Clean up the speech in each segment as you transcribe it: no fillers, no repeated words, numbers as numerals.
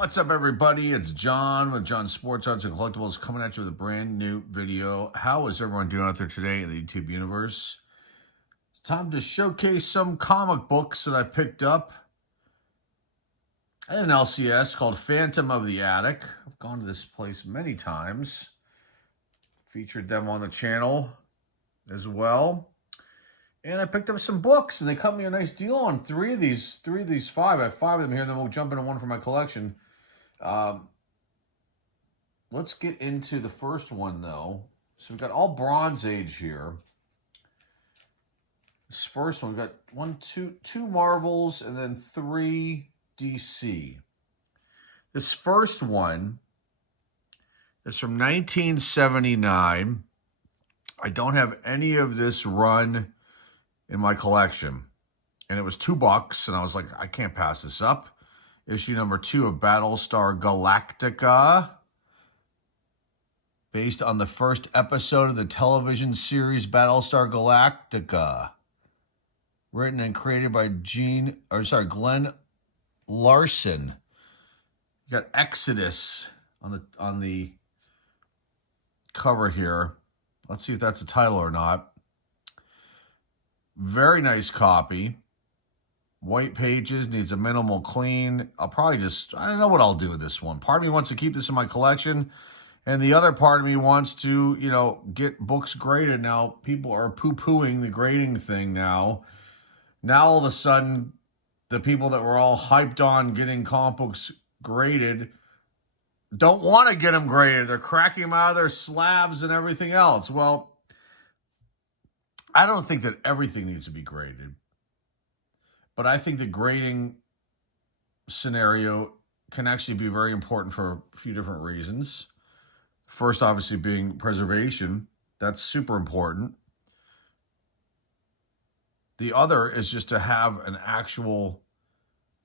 What's up, everybody? It's John with John Sports Arts and Collectibles coming at you with a brand new video. How is everyone doing out there today in the YouTube universe? It's time to showcase some comic books that I picked up at an LCS called Phantom of the Attic. I've gone to this place many times. Featured them on the channel as well. And I picked up some books, and they cut me a nice deal on three of these five. I have five of them here, and then we'll jump into one from my collection. Let's get into the first one, though. So we've got all Bronze Age here. This first one, we've got two Marvels, and then three DC. This first one is from 1979. I don't have any of this run in my collection, and it was $2, and I was like, I can't pass this up. Issue number 2 of Battlestar Galactica, based on the first episode of the television series Battlestar Galactica, written and created by Glenn Larson. You got Exodus on the cover here. Let's see if that's a title or not. Very nice copy. White pages, needs a minimal clean. I don't know what I'll do with this one. Part of me wants to keep this in my collection, and the other part of me wants to, get books graded. Now, people are poo-pooing the grading thing now. Now, all of a sudden, the people that were all hyped on getting comic books graded don't want to get them graded. They're cracking them out of their slabs and everything else. Well, I don't think that everything needs to be graded, but I think the grading scenario can actually be very important for a few different reasons. First, obviously, being preservation. That's super important. The other is just to have an actual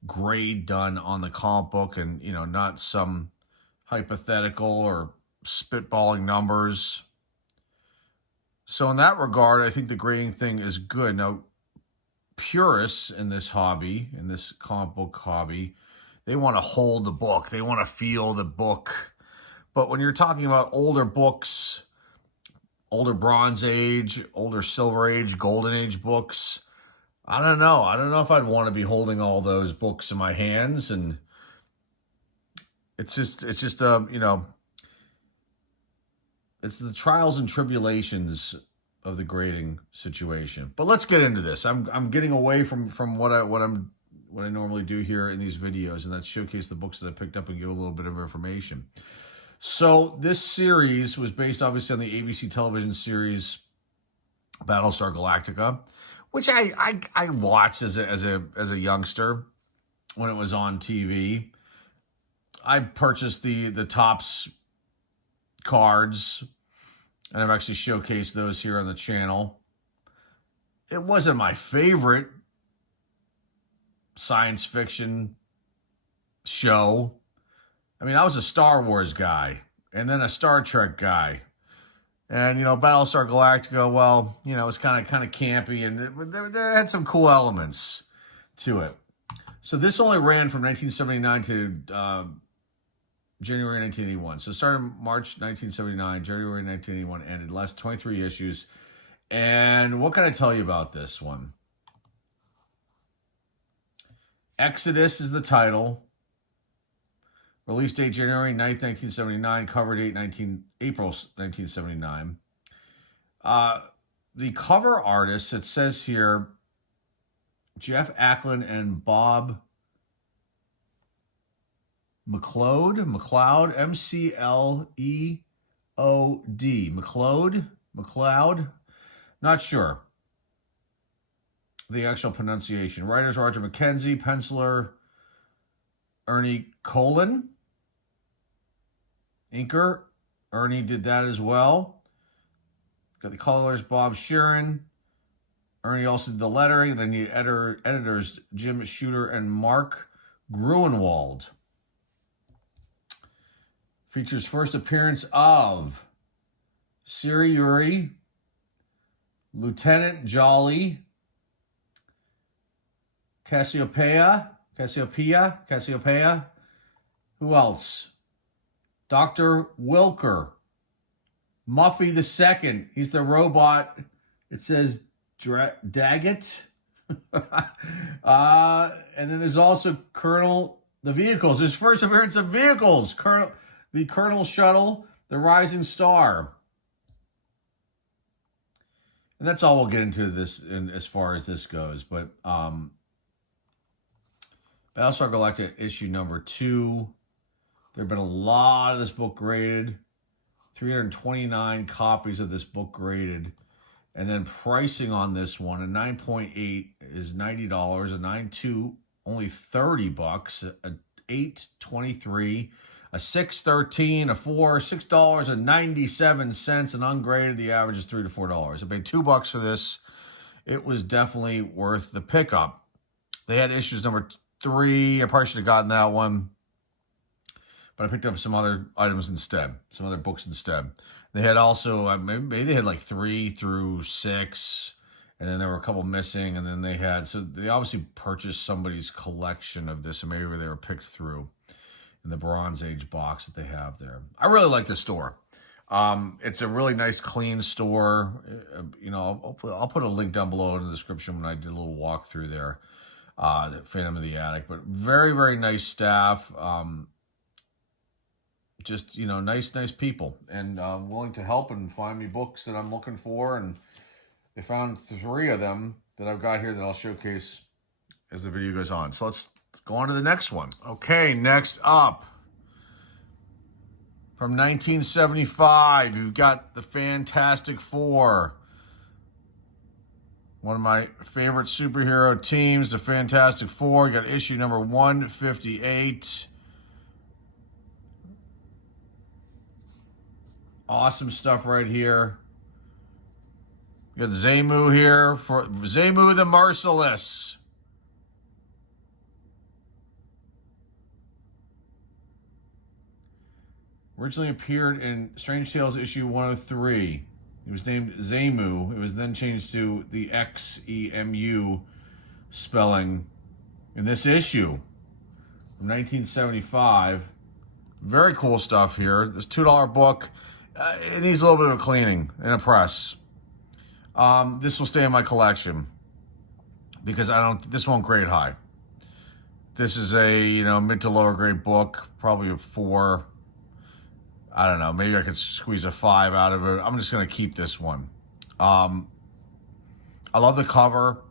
grade done on the comic book and, not some hypothetical or spitballing numbers. So in that regard, I think the grading thing is good. Now, purists in this hobby, in this comic book hobby, they want to hold the book. They want to feel the book. But when you're talking about older books, older Bronze Age, older Silver Age, Golden Age books, I don't know. I don't know if I'd want to be holding all those books in my hands. And it's just it's the trials and tribulations of the grading situation. But let's get into this. I'm getting away from what I normally do here in these videos, and that's showcase the books that I picked up and give a little bit of information. So this series was based obviously on the ABC television series Battlestar Galactica, which I watched as a youngster when it was on TV. I purchased the Topps cards, and I've actually showcased those here on the channel. It wasn't my favorite science fiction show. I mean, I was a Star Wars guy and then a Star Trek guy. And, Battlestar Galactica, well, it was kind of campy, and there had some cool elements to it. So this only ran from 1979 to January 1981. So it started March 1979, January 1981 ended. Last 23 issues. And what can I tell you about this one? Exodus is the title. Release date January 9th, 1979. Cover date April 1979. The cover artists, it says here, Jeff Acklin and Bob McLeod, M-C-L-E-O-D. McLeod, not sure the actual pronunciation. Writers Roger McKenzie, penciler Ernie Colin, inker Ernie did that as well. Got the colors Bob Sheeran. Ernie also did the lettering, and then the editors Jim Shooter and Mark Gruenwald. Features first appearance of Siri Uri, Lieutenant Jolly, Cassiopeia, Who else? Dr. Wilker. Muffy the Second. He's the robot. It says Daggett. And then there's also Colonel, the vehicles. His first appearance of vehicles. The Colonel Shuttle, the Rising Star. And that's all we'll get into this as far as this goes. But Battlestar Galactica issue number 2. There have been a lot of this book graded. 329 copies of this book graded. And then pricing on this one, a 9.8 is $90, a 9.2 only $30, a 8 $23, a 6 $13, a 4 $6.97, and ungraded the average is $3 to $4. I paid $2 for this. It was definitely worth the pickup. They had issues number 3. I probably should have gotten that one, but I picked up some other items instead, some other books instead. They had also, maybe they had like 3 through 6, and then there were a couple missing, and then they had, so they obviously purchased somebody's collection of this, and maybe they were picked through in the Bronze Age box that they have there. I really like the store. It's a really nice, clean store. You know, hopefully I'll put a link down below in the description when I did a little walk through there, the Phantom of the Attic, but very, very nice staff. Just, you know, nice people, and willing to help and find me books that I'm looking for. And they found 3 of them that I've got here that I'll showcase as the video goes on. So let's go on to the next one. Okay, next up, from 1975, you've got the Fantastic Four. One of my favorite superhero teams, the Fantastic Four. You got issue number 158. Awesome stuff right here. You got Zemu here for Zemu the Merciless. Originally appeared in Strange Tales issue 103. He was named Zemu. It was then changed to the XEMU spelling in this issue from 1975. Very cool stuff here. This $2 book. It needs a little bit of cleaning and a press. This will stay in my collection because this won't grade high. This is a, you know, mid to lower grade book, probably a 4. I don't know, maybe I could squeeze a 5 out of it. I'm just going to keep this one. I love the cover.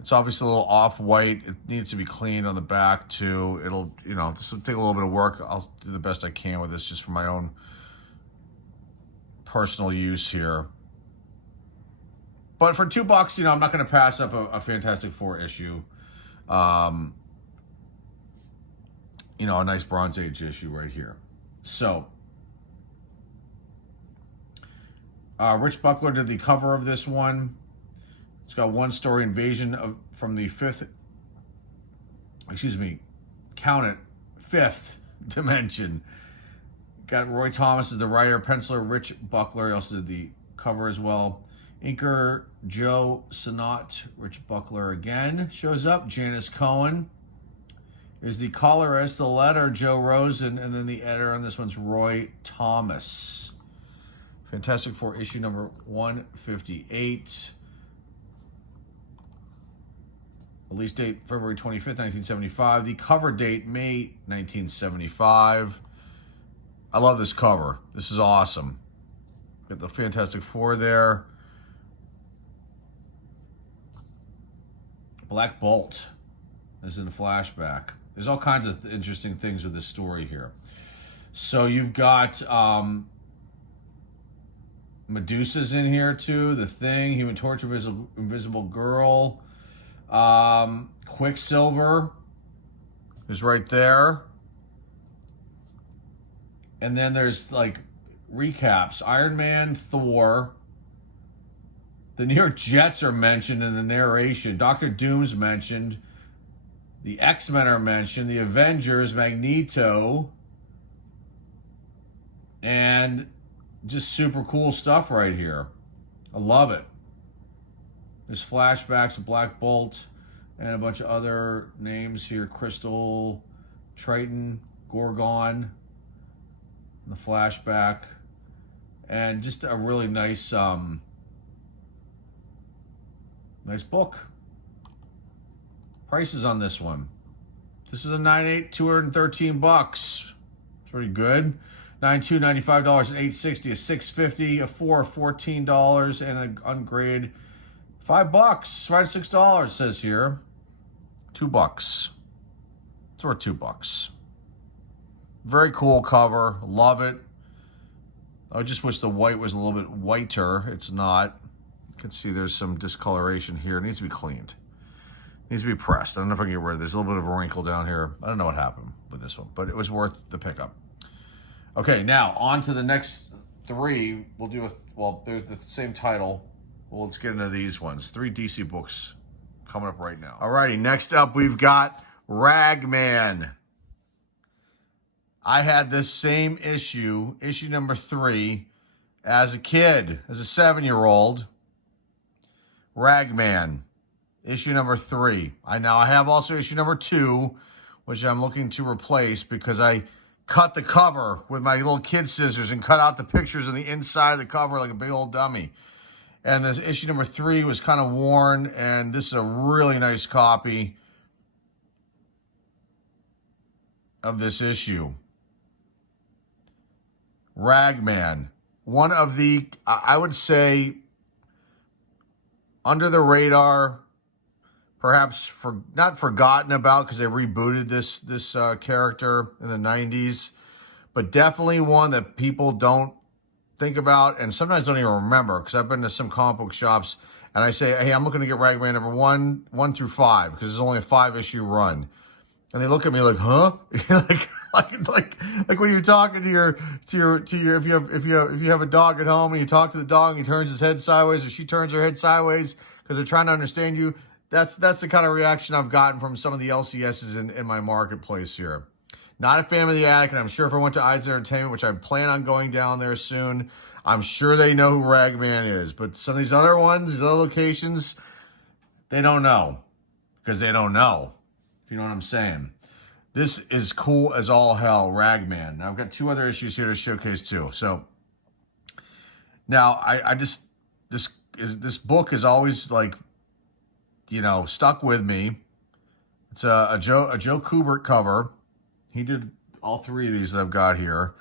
It's obviously a little off-white. It needs to be cleaned on the back too. It'll, you know, this will take a little bit of work. I'll do the best I can with this just for my own personal use here. But for $2, you know, I'm not going to pass up a Fantastic Four issue. You know, a nice Bronze Age issue right here. So, Rich Buckler did the cover of this one. It's got one story, Invasion from the fifth dimension. Got Roy Thomas as the writer, penciler Rich Buckler. He also did the cover as well. Inker Joe Sonat. Rich Buckler again shows up. Janice Cohen is the colorist. The letter, Joe Rosen, and then the editor on this one's Roy Thomas. Fantastic Four issue number 158. Release date February 25th, 1975. The cover date May 1975. I love this cover. This is awesome. Got the Fantastic Four there. Black Bolt is in the flashback. There's all kinds of interesting things with this story here. So you've got Medusa's in here too. The Thing, Human Torch, Invisible Girl. Quicksilver is right there. And then there's like recaps. Iron Man, Thor. The New York Jets are mentioned in the narration. Doctor Doom's mentioned. The X-Men are mentioned. The Avengers, Magneto. And just super cool stuff right here. I love it. There's flashbacks of Black Bolt and a bunch of other names here. Crystal, Triton. Gorgon, the flashback, and just a really nice, nice book. Prices on this one. This is a 9.8, $213. Pretty good. $92, $95, and $860, a $650, a $14, and an ungraded $5, $5 to $6 says here. $2. It's worth $2. Very cool cover. Love it. I just wish the white was a little bit whiter. It's not. You can see there's some discoloration here. It needs to be cleaned. It needs to be pressed. I don't know if I can get rid of it. There's a little bit of a wrinkle down here. I don't know what happened with this one, but it was worth the pickup. Okay, now on to the next three. We'll do they're the same title. Well, let's get into these ones. 3 DC books coming up right now. Alrighty, next up we've got Ragman. I had this same issue number 3, as a kid, as a 7-year-old. Ragman, issue number 3. I have also issue number 2, which I'm looking to replace because I cut the cover with my little kid scissors and cut out the pictures on the inside of the cover like a big old dummy. And this issue number 3 was kind of worn, and this is a really nice copy of this issue. Ragman, one of the, I would say, under the radar, perhaps not forgotten about because they rebooted this character in the 90s, but definitely one that people don't think about and sometimes don't even remember, because I've been to some comic book shops and I say, hey, I'm looking to get Ragman number 1 through 5 because it's only a 5-issue run. And they look at me like, huh? like when you're talking to your if you have a dog at home and you talk to the dog and he turns his head sideways or she turns her head sideways because they're trying to understand you. That's the kind of reaction I've gotten from some of the LCSs in my marketplace here. Not a fan of the attic, and I'm sure if I went to Ides Entertainment, which I plan on going down there soon, I'm sure they know who Ragman is. But some of these other ones, these other locations, they don't know because they don't know. If you know what I'm saying. This is cool as all hell, Ragman. Now, I've got 2 other issues here to showcase too. So now this book is always like, stuck with me. It's a Joe Kubert cover. He did all 3 of these that I've got here.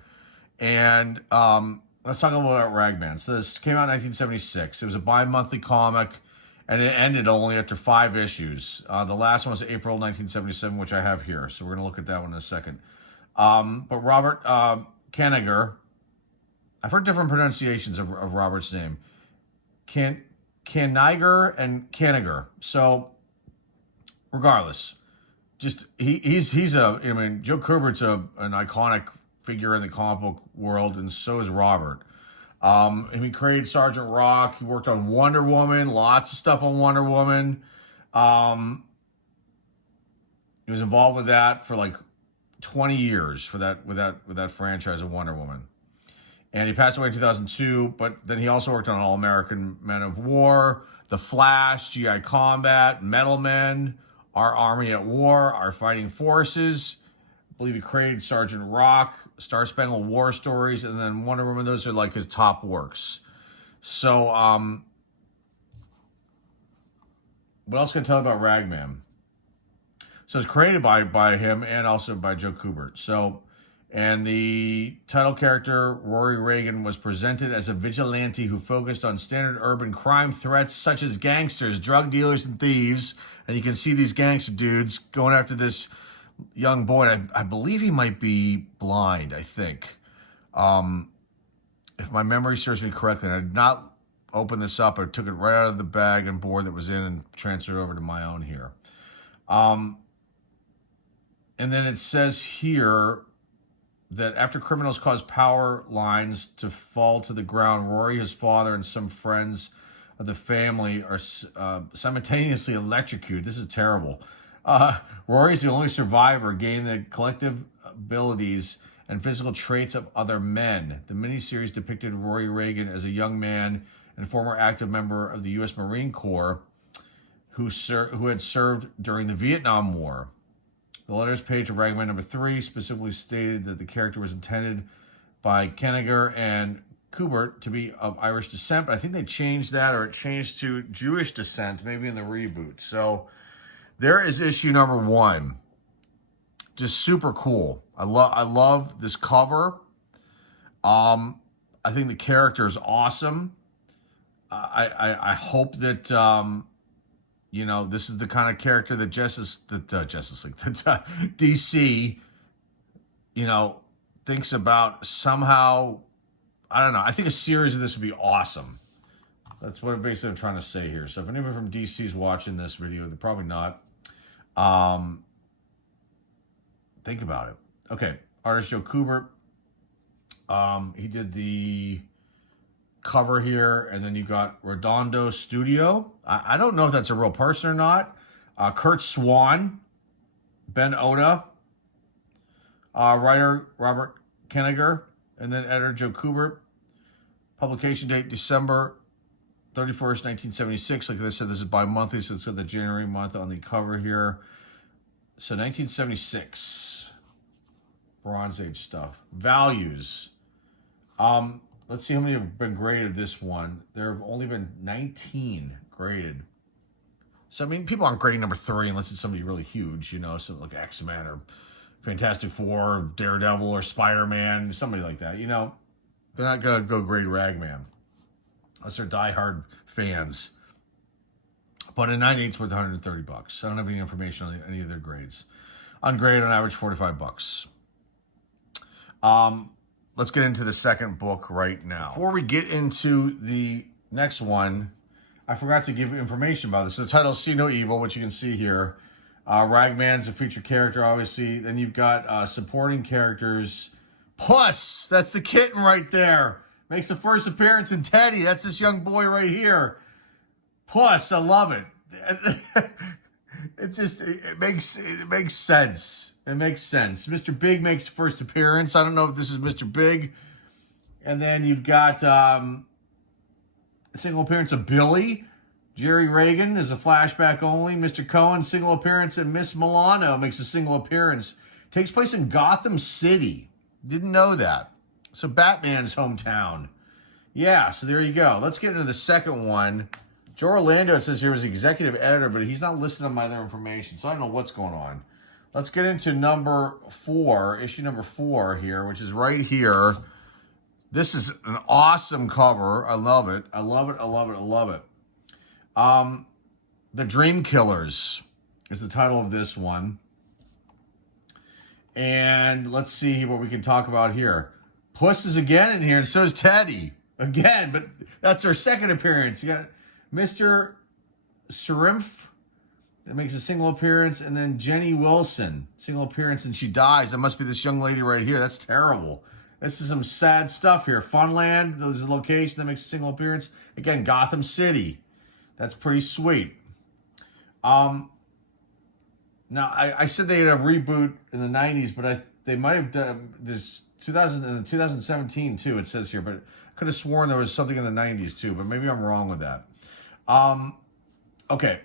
And let's talk a little about Ragman. So this came out in 1976. It was a bi-monthly comic, and it ended only after 5 issues. The last one was April 1977, which I have here. So we're going to look at that one in a second. But Robert Kanigher, I've heard different pronunciations of Robert's name. Kanigher and Kanigher. So regardless, just Joe Kubert's an iconic figure in the comic book world, and so is Robert. He created Sergeant Rock. He worked on Wonder Woman, lots of stuff on Wonder Woman. He was involved with that for like 20 years with that franchise of Wonder Woman. And he passed away in 2002, but then he also worked on All-American Men of War, The Flash, G.I. Combat, Metal Men, Our Army at War, Our Fighting Forces. I believe he created Sergeant Rock, Star Spangled War Stories, and then Wonder Woman. Those are like his top works. So, what else can I tell you about Ragman? So it's created by him and also by Joe Kubert. So, and the title character, Rory Reagan, was presented as a vigilante who focused on standard urban crime threats such as gangsters, drug dealers, and thieves. And you can see these gangster dudes going after this young boy. I believe he might be blind, I think. If my memory serves me correctly, and I did not open this up. I took it right out of the bag and board that was in and transferred over to my own here. And then it says here that after criminals caused power lines to fall to the ground, Rory, his father, and some friends of the family are simultaneously electrocuted. This is terrible. Rory's the only survivor, gaining the collective abilities and physical traits of other men. The miniseries depicted Rory Reagan as a young man and former active member of the U.S. Marine Corps who had served during the Vietnam War. The letters page of Ragman number 3 specifically stated that the character was intended by Kenninger and Kubert to be of Irish descent, but I think they changed that, or it changed to Jewish descent, maybe in the reboot. So there is issue number 1. Just super cool. I love this cover. I think the character is awesome. I hope that this is the kind of character that DC, thinks about somehow. I don't know. I think a series of this would be awesome. That's what basically I'm trying to say here. So if anyone from DC is watching this video, they're probably not. Think about it. Okay, artist Joe Kubert. He did the cover here, and then you got Redondo Studio. I don't know if that's a real person or not. Kurt Swan, Ben Oda, writer Robert Kenninger, and then editor Joe Kubert. Publication date December 31st, 1976. Like I said, this is bi-monthly, so it's got the January month on the cover here. So 1976. Bronze Age stuff. Values. Let's see how many have been graded this one. There have only been 19 graded. So, I mean, people aren't grading number 3 unless it's somebody really huge, something like X-Men or Fantastic Four, or Daredevil, or Spider-Man, somebody like that. They're not going to go grade Ragman unless they're diehard fans. But in 98, it's worth $130. I don't have any information on any of their grades. Ungraded on average, $45. Let's get into the second book right now. Before we get into the next one, I forgot to give information about this. So the title is See No Evil, which you can see here. Ragman's a featured character, obviously. Then you've got supporting characters. Puss, that's the kitten right there. Makes a first appearance in Teddy. That's this young boy right here. Puss, I love it. It makes sense. It makes sense. Mr. Big makes first appearance. I don't know if this is Mr. Big. And then you've got a single appearance of Billy. Jerry Reagan is a flashback only. Mr. Cohen, single appearance, and Miss Milano makes a single appearance. Takes place in Gotham City. Didn't know that. So Batman's hometown. Yeah, so there you go. Let's get into the second one. Joe Orlando, it says here, was the executive editor, but he's not listed on my other information, so I don't know what's going on. Let's get into number 4, issue number 4 here, which is right here. This is an awesome cover. I love it. I love it. I love it. I love it. The Dream Killers is the title of this one. And let's see what we can talk about here. Puss is again in here, and so is Teddy. Again, but that's their second appearance. You got Mr. Shrimpf that makes a single appearance, and then Jenny Wilson, single appearance, and she dies. That must be this young lady right here. That's terrible. This is some sad stuff here. Funland, there's a location that makes a single appearance. Again, Gotham City. That's pretty sweet. Now, I said they had a reboot in the 90s, but they might have done this 2017 too, it says here, but I could have sworn there was something in the 90s too, but maybe I'm wrong with that. Okay.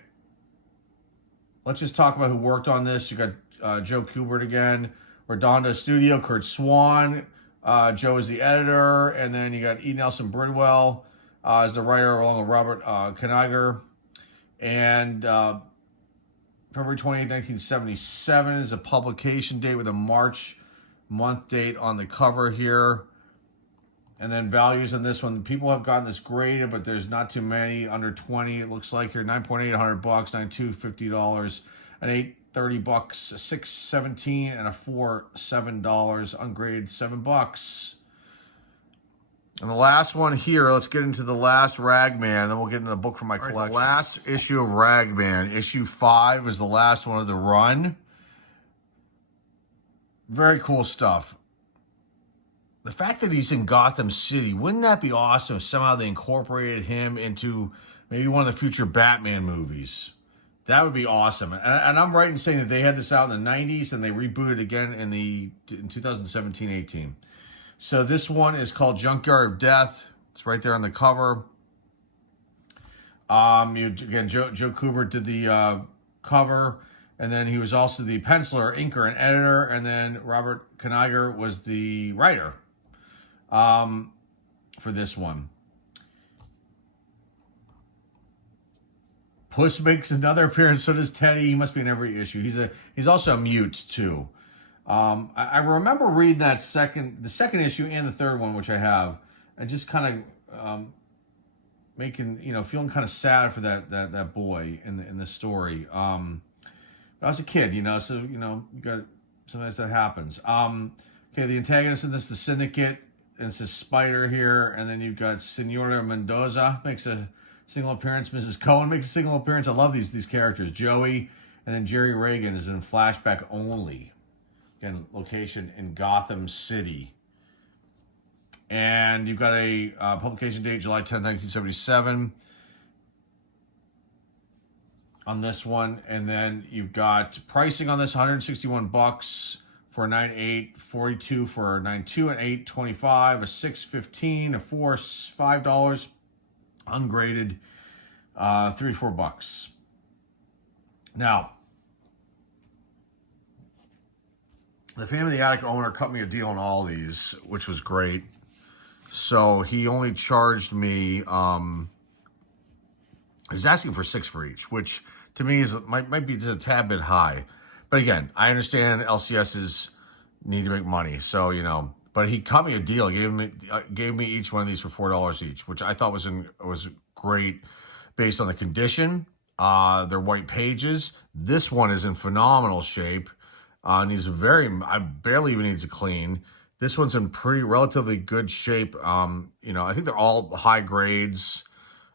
Let's just talk about who worked on this. You got Joe Kubert again, Redondo Studio, Kurt Swan. Joe is the editor, and then you got E. Nelson Bridwell as the writer, along with Robert Kenninger. And February 28, 1977 is a publication date with a March month date on the cover here. And then values on this one. People have gotten this graded, but there's not too many under 20. It looks like here 9.8, $100, 9.2, $50, an 8, $30, 6, 17, and a 4, $7. Ungraded, $7. And the last one here, let's get into the last Ragman, then we'll get into the book from my collection. The last issue of Ragman, issue 5, is the last one of the run. Very cool stuff. The fact that he's in Gotham City, wouldn't that be awesome if somehow they incorporated him into maybe one of the future Batman movies? That would be awesome. And I'm right in saying that they had this out in the 90s and they rebooted again in 2017-18. So this one is called Junkyard of Death. It's right there on the cover. Again, Joe Kubert did the cover. And then he was also the penciler, inker, and editor. And then Robert Kaniger was the writer for this one. Puss makes another appearance. So does Teddy. He must be in every issue. He's also a mute too. I remember reading the second issue and the third one, which I have, and just kind of making, feeling kind of sad for that boy in the story. I was a kid, so you got, sometimes that happens. Okay, the antagonist in this, the Syndicate, and it's a Spider here, and then you've got Senora Mendoza makes a single appearance. Mrs. Cohen makes a single appearance. I love these characters. Joey, and then Jerry Reagan is in flashback only. Again, location in Gotham City. And you've got a publication date, July 10th, 1977 on this one. And then you've got pricing on this, $161 for a 9.8, $42 for a 9.2, an 8.25, a 6.15, a 4, $5, ungraded, $3-4. Now, the Phantom of the Attic owner cut me a deal on all these, which was great. So he only charged me, he was asking for $6 for each, which to me might be just a tad bit high. But again, I understand LCSs need to make money. So, but he cut me a deal. He gave me each one of these for $4 each, which I thought was great based on the condition. They're white pages. This one is in phenomenal shape. I barely even needs a clean. This one's in relatively good shape. I think they're all high grades.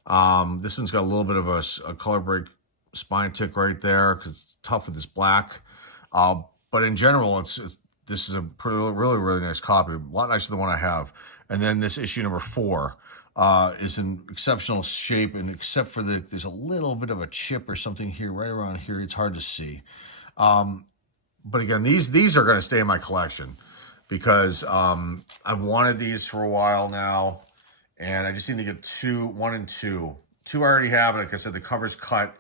This one's got a little bit of a color break spine tick right there because it's tough with this black. But in general, this is a really, really nice copy. A lot nicer than the one I have. And then this issue number 4 is in exceptional shape, and except for there's a little bit of a chip or something here, right around here. It's hard to see. But again, these are going to stay in my collection because I've wanted these for a while now, and I just need to get 1 and 2. 2 I already have, like I said, the cover's cut,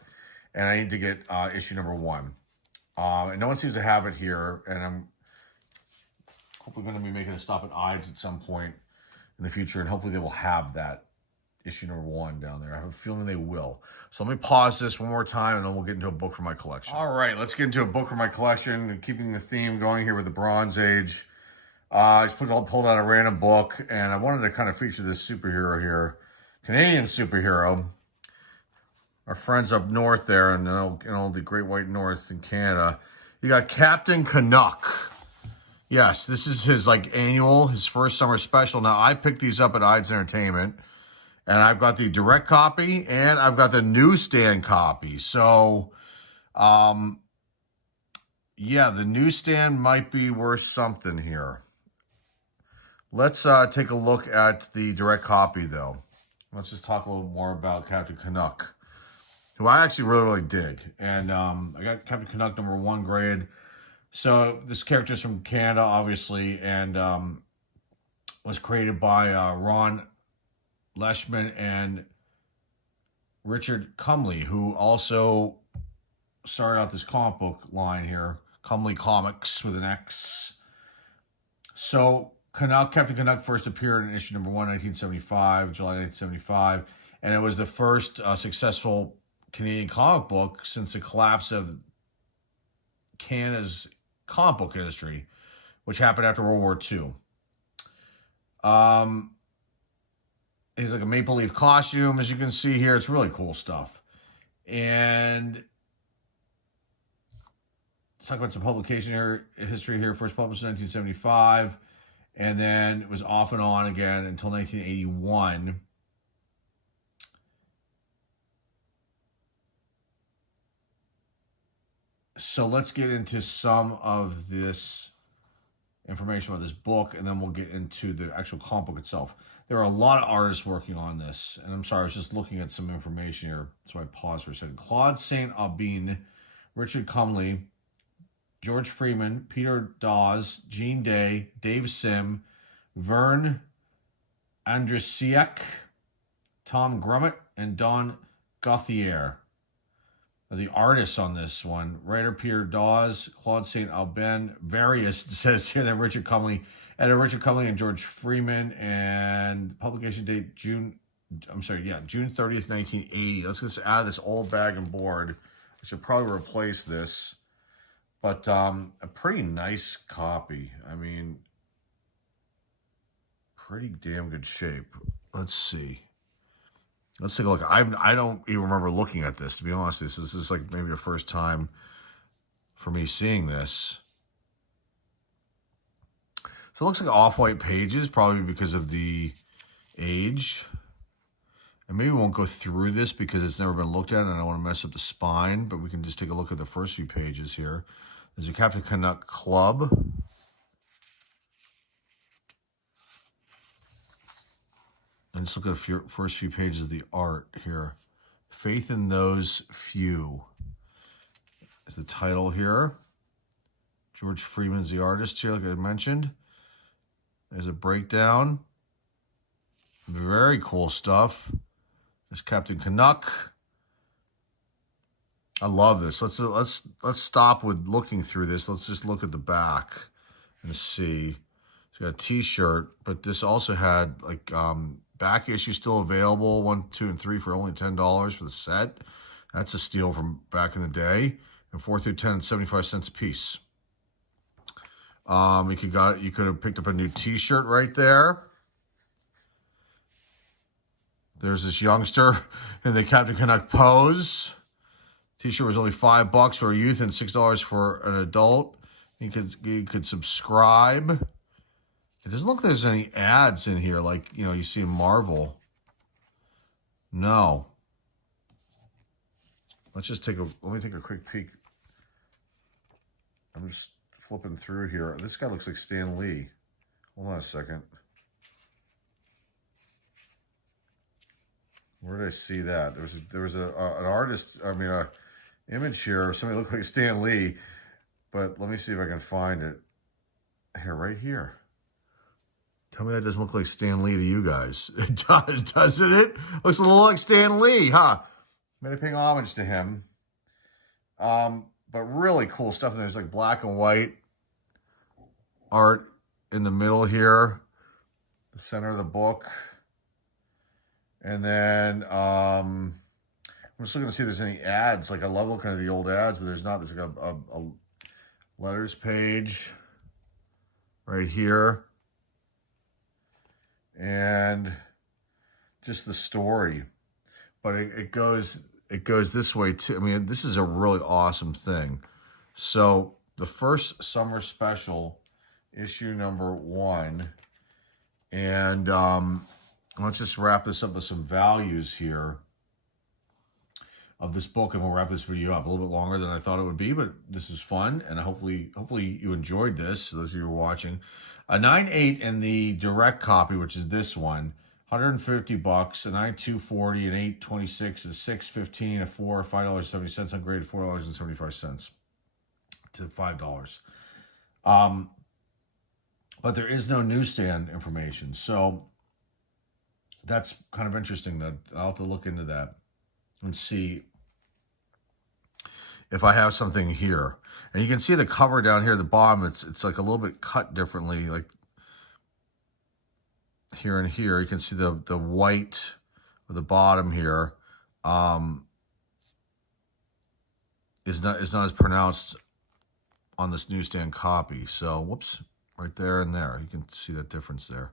and I need to get issue number 1. And no one seems to have it here, and I'm hopefully going to be making a stop at Ides at some point in the future, and hopefully they will have that issue number 1 down there. I have a feeling they will. So let me pause this one more time, and then we'll get into a book from my collection. All right, let's get into a book from my collection, keeping the theme going here with the Bronze Age. I just pulled out a random book, and I wanted to kind of feature this superhero here, Canadian superhero. Our friends up north there in the Great White North in Canada. You got Captain Canuck. Yes, this is his his first summer special. Now, I picked these up at Ides Entertainment, and I've got the direct copy, and I've got the newsstand copy. So, the newsstand might be worth something here. Let's take a look at the direct copy, though. Let's just talk a little more about Captain Canuck, who I actually really, really dig. And I got Captain Canuck number 1 grade. So this character is from Canada, obviously, and was created by Ron Leishman and Richard Cumley, who also started out this comic book line here, Cumley Comics with an X. So Captain Canuck first appeared in issue number 1, 1975, July 1975, and it was the first successful Canadian comic book since the collapse of Canada's comic book industry, which happened after World War II. He's like a maple leaf costume, as you can see here. It's really cool stuff. And let's talk about some publication history here. First published in 1975, and then it was off and on again until 1981. So let's get into some of this information about this book, and then we'll get into the actual comic book itself. There are a lot of artists working on this, and I'm sorry, I was just looking at some information here, so I paused for a second. Claude St. Aubin, Richard Cumley, George Freeman, Peter Dawes, Gene Day, Dave Sim, Vern Andresiak, Tom Grummett, and Don Gauthier. the artists on this one. Writer Pierre Dawes, Claude St. Aubin, various, it says here that Richard Cumley, editor Richard Cumley and George Freeman, and publication date June 30th, 1980. Let's get this out of this old bag and board. I should probably replace this. But a pretty nice copy. I mean, pretty damn good shape. Let's see. Let's take a look. I don't even remember looking at this, to be honest. This is like maybe the first time for me seeing this. So it looks like off-white pages, probably because of the age. And maybe we won't go through this because it's never been looked at and I don't want to mess up the spine, but we can just take a look at the first few pages here. There's a Captain Canuck Club. And just look at the first few pages of the art here. Faith in Those Few is the title here. George Freeman's the artist here, like I mentioned. There's a breakdown. Very cool stuff. There's Captain Canuck. I love this. Let's stop with looking through this. Let's just look at the back and see. It's got a T-shirt, but this also had like back issue still available, 1, 2, and 3 for only $10 for the set. That's a steal from back in the day. And 4 through 10, 75 cents a piece. You could have picked up a new T-shirt right there. There's this youngster in the Captain Canuck pose. T-shirt was only $5 for a youth and $6 for an adult. You could subscribe. It doesn't look like there's any ads in here like, you see in Marvel. No. Let me take a quick peek. I'm just flipping through here. This guy looks like Stan Lee. Hold on a second. Where did I see that? There was an artist, image here of somebody looked like Stan Lee, but let me see if I can find it. Here, right here. Tell me that doesn't look like Stan Lee to you guys. It does, doesn't it? Looks a little like Stan Lee, huh? Maybe paying homage to him. But really cool stuff. And there's like black and white art in the middle here, the center of the book. And then I'm just looking to see if there's any ads. Like I love looking at the old ads, but there's not. There's like a letters page right here. And just the story. But it goes this way too. I mean, this is a really awesome thing. So the first summer special, issue number 1. And let's just wrap this up with some values here of this book, and we'll wrap this video up. A little bit longer than I thought it would be, but this is fun, and hopefully you enjoyed this, those of you who are watching. A 9.8 in the direct copy, which is this one, $150. A 9.2 40, an 8.26, a 6.15, a 4, $5.70, ungraded $4.75 to $5. But there is no newsstand information, so that's kind of interesting. That I'll have to look into that and see if I have something here. And you can see the cover down here at the bottom. It's like a little bit cut differently, like here and here. You can see the white of the bottom here is not as pronounced on this newsstand copy. So whoops, right there and there. You can see that difference there.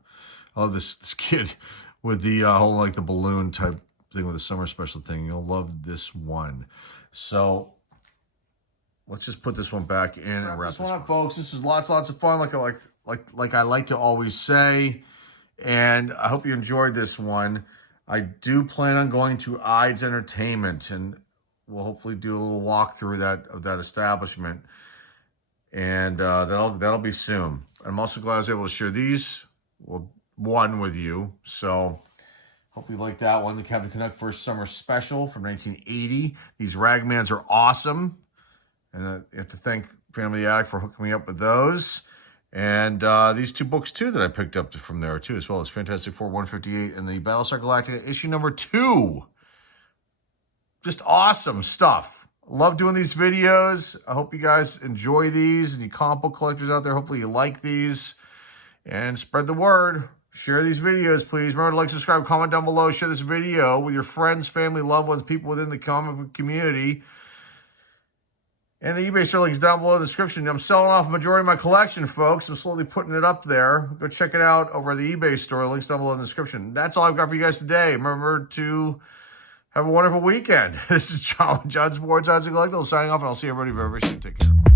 I love this kid with the whole like the balloon type thing with the summer special thing. You'll love this one. So let's just put this one back in and wrap this one up, folks. This is lots of fun, like I like to always say. And I hope you enjoyed this one. I do plan on going to Ides Entertainment, and we'll hopefully do a little walkthrough of that establishment. And that'll be soon. I'm also glad I was able to share these one with you. So hopefully you like that one. The Captain Canuck First Summer Special from 1980. These Ragmans are awesome. And I have to thank Family the Attic for hooking me up with those. And these 2 books, too, that I picked up from there, too, as well as Fantastic Four 158 and the Battlestar Galactica issue number 2. Just awesome stuff. Love doing these videos. I hope you guys enjoy these. Any comic book collectors out there, hopefully you like these. And spread the word. Share these videos, please. Remember to like, subscribe, comment down below. Share this video with your friends, family, loved ones, people within the comic book community. And the eBay store link is down below in the description. I'm selling off a majority of my collection, folks. I'm slowly putting it up there. Go check it out over at the eBay store. Links down below in the description. That's all I've got for you guys today. Remember to have a wonderful weekend. This is John Sports Odds and Collectibles signing off, and I'll see everybody very, very soon. Take care.